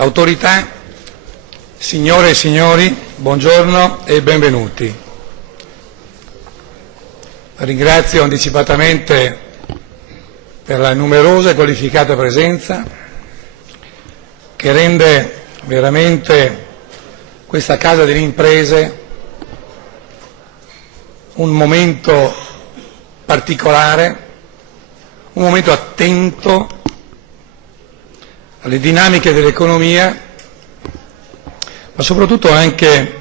Autorità, signore e signori, buongiorno e benvenuti. Ringrazio anticipatamente per la numerosa e qualificata presenza che rende veramente questa Casa delle Imprese un momento particolare, un momento attento alle dinamiche dell'economia, ma soprattutto anche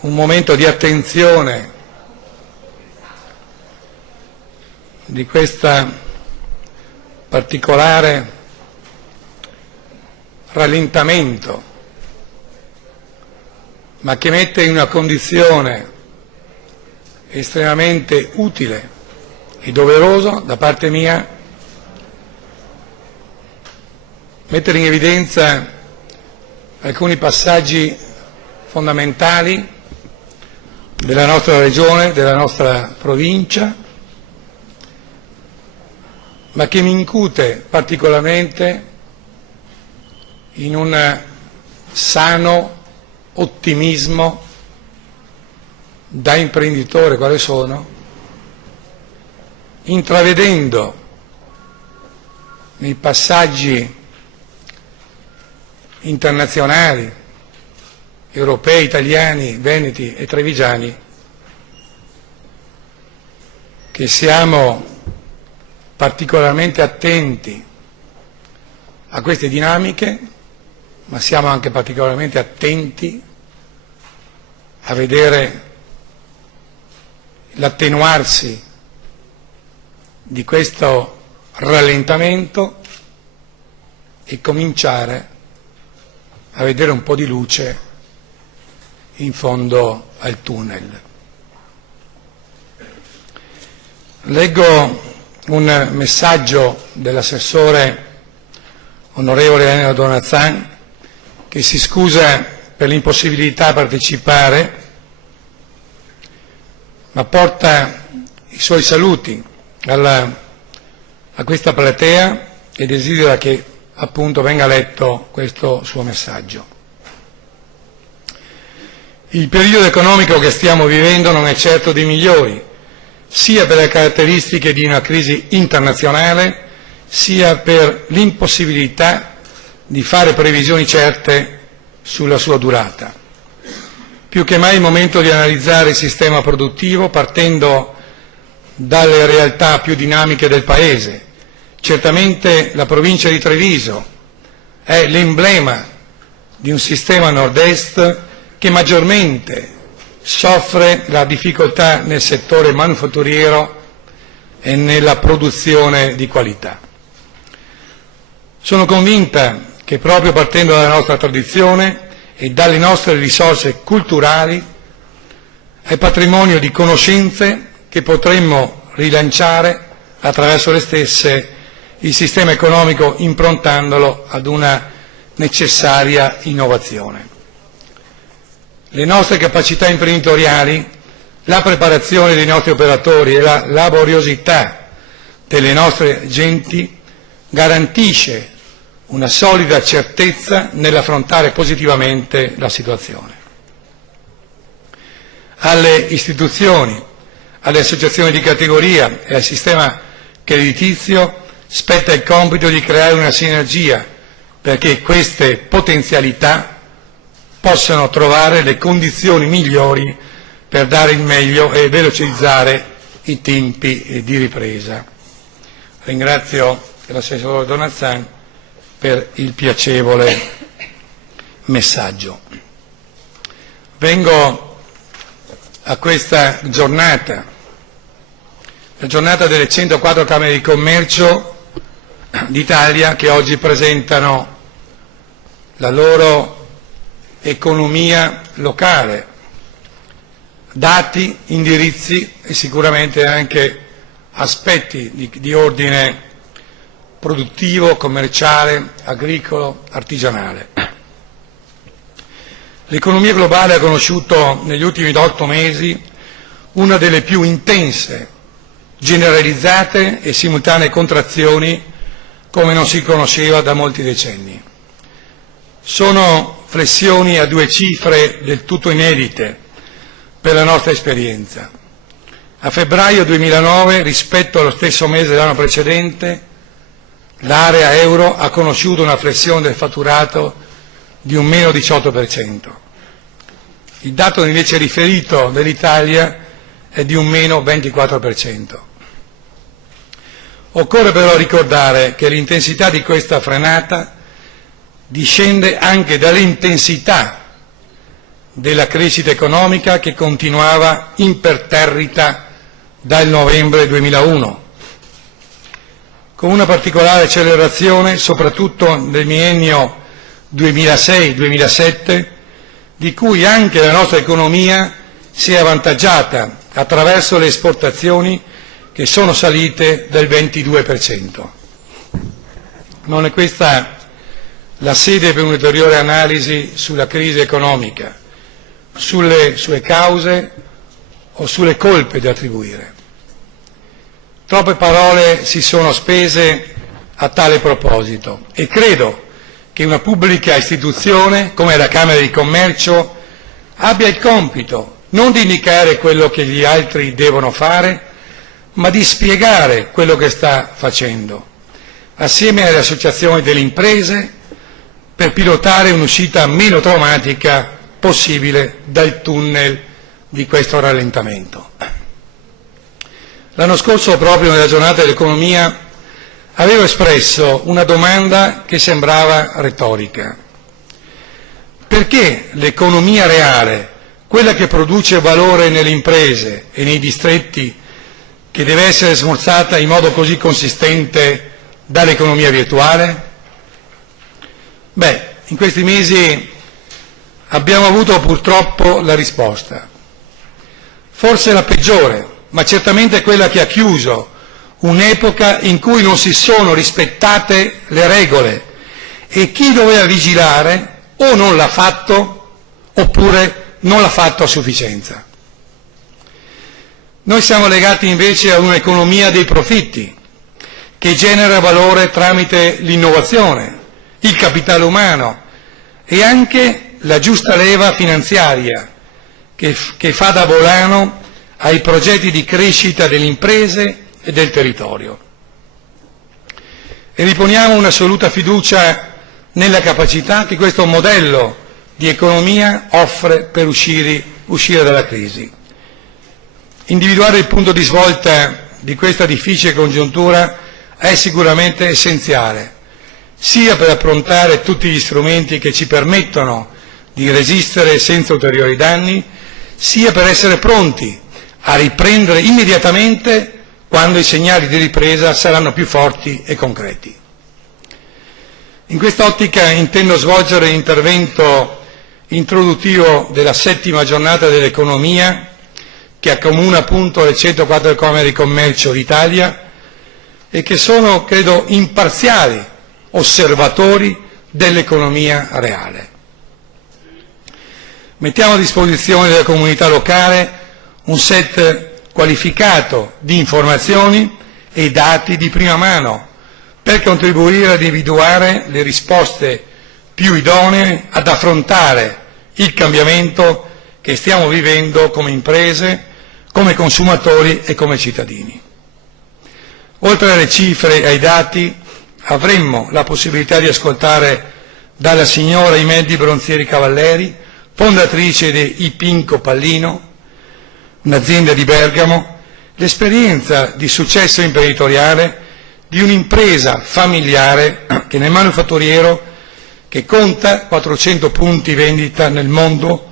un momento di attenzione di questa particolare rallentamento, ma che mette in una condizione estremamente utile e doveroso da parte mia mettere in evidenza alcuni passaggi fondamentali della nostra regione, della nostra provincia, ma che mi incute particolarmente in un sano ottimismo da imprenditore quale sono, intravedendo nei passaggi internazionali, europei, italiani, veneti e trevigiani, che siamo particolarmente attenti a queste dinamiche, ma siamo anche particolarmente attenti a vedere l'attenuarsi di questo rallentamento e cominciare a vedere un po' di luce in fondo al tunnel. Leggo un messaggio dell'assessore onorevole Elena Donazzan, che si scusa per l'impossibilità a partecipare, ma porta i suoi saluti a questa platea e desidera che appunto venga letto questo suo messaggio. Il periodo economico che stiamo vivendo non è certo dei migliori, sia per le caratteristiche di una crisi internazionale, sia per l'impossibilità di fare previsioni certe sulla sua durata. Più che mai è il momento di analizzare il sistema produttivo partendo dalle realtà più dinamiche del Paese. Certamente la provincia di Treviso è l'emblema di un sistema nord-est che maggiormente soffre la difficoltà nel settore manufatturiero e nella produzione di qualità. Sono convinta che proprio partendo dalla nostra tradizione e dalle nostre risorse culturali è patrimonio di conoscenze che potremmo rilanciare attraverso le stesse il sistema economico, improntandolo ad una necessaria innovazione. Le nostre capacità imprenditoriali, la preparazione dei nostri operatori e la laboriosità delle nostre genti garantisce una solida certezza nell'affrontare positivamente la situazione. Alle istituzioni, alle associazioni di categoria e al sistema creditizio spetta il compito di creare una sinergia perché queste potenzialità possano trovare le condizioni migliori per dare il meglio e velocizzare i tempi di ripresa. Ringrazio l'assessore Donazzan per il piacevole messaggio. Vengo a questa giornata, la giornata delle 104 Camere di Commercio d'Italia che oggi presentano la loro economia locale, dati, indirizzi e sicuramente anche aspetti di ordine produttivo, commerciale, agricolo, artigianale. L'economia globale ha conosciuto negli ultimi 8 mesi una delle più intense, generalizzate e simultanee contrazioni come non si conosceva da molti decenni. Sono flessioni a due cifre del tutto inedite per la nostra esperienza. A febbraio 2009, rispetto allo stesso mese dell'anno precedente, l'area euro ha conosciuto una flessione del fatturato di un meno 18%. Il dato invece riferito dell'Italia è di un meno 24%. Occorre però ricordare che l'intensità di questa frenata discende anche dall'intensità della crescita economica che continuava imperterrita dal novembre 2001, con una particolare accelerazione soprattutto nel biennio 2006-2007, di cui anche la nostra economia si è avvantaggiata attraverso le esportazioni che sono salite del 22%. Non è questa la sede per un'ulteriore analisi sulla crisi economica, sulle sue cause o sulle colpe da attribuire. Troppe parole si sono spese a tale proposito e credo che una pubblica istituzione come la Camera di Commercio abbia il compito non di indicare quello che gli altri devono fare, ma di spiegare quello che sta facendo, assieme alle associazioni delle imprese, per pilotare un'uscita meno traumatica possibile dal tunnel di questo rallentamento. L'anno scorso, proprio nella giornata dell'economia, avevo espresso una domanda che sembrava retorica. Perché l'economia reale, quella che produce valore nelle imprese e nei distretti, che deve essere smorzata in modo così consistente dall'economia virtuale? Beh, in questi mesi abbiamo avuto purtroppo la risposta. Forse la peggiore, ma certamente quella che ha chiuso un'epoca in cui non si sono rispettate le regole e chi doveva vigilare o non l'ha fatto oppure non l'ha fatto a sufficienza. Noi siamo legati invece a un'economia dei profitti che genera valore tramite l'innovazione, il capitale umano e anche la giusta leva finanziaria che fa da volano ai progetti di crescita delle imprese e del territorio. E riponiamo un'assoluta fiducia nella capacità che questo modello di economia offre per uscire dalla crisi. Individuare il punto di svolta di questa difficile congiuntura è sicuramente essenziale, sia per approntare tutti gli strumenti che ci permettono di resistere senza ulteriori danni, sia per essere pronti a riprendere immediatamente quando i segnali di ripresa saranno più forti e concreti. In quest'ottica intendo svolgere l'intervento introduttivo della 7ª giornata dell'economia, che accomuna appunto le 104 Camere di Commercio d'Italia e che sono, credo, imparziali osservatori dell'economia reale. Mettiamo a disposizione della comunità locale un set qualificato di informazioni e dati di prima mano per contribuire ad individuare le risposte più idonee ad affrontare il cambiamento che stiamo vivendo come imprese, come consumatori e come cittadini. Oltre alle cifre e ai dati, avremmo la possibilità di ascoltare dalla signora Imeldi Bronzieri Cavalleri, fondatrice di Ipinco Pallino, un'azienda di Bergamo, l'esperienza di successo imprenditoriale di un'impresa familiare che nel manufatturiero che conta 400 punti vendita nel mondo,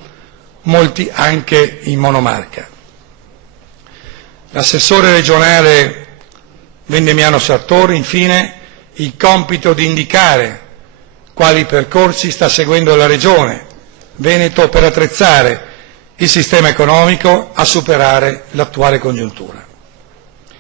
molti anche in monomarca. L'assessore regionale Vendemiano Sartori, infine, il compito di indicare quali percorsi sta seguendo la Regione Veneto per attrezzare il sistema economico a superare l'attuale congiuntura.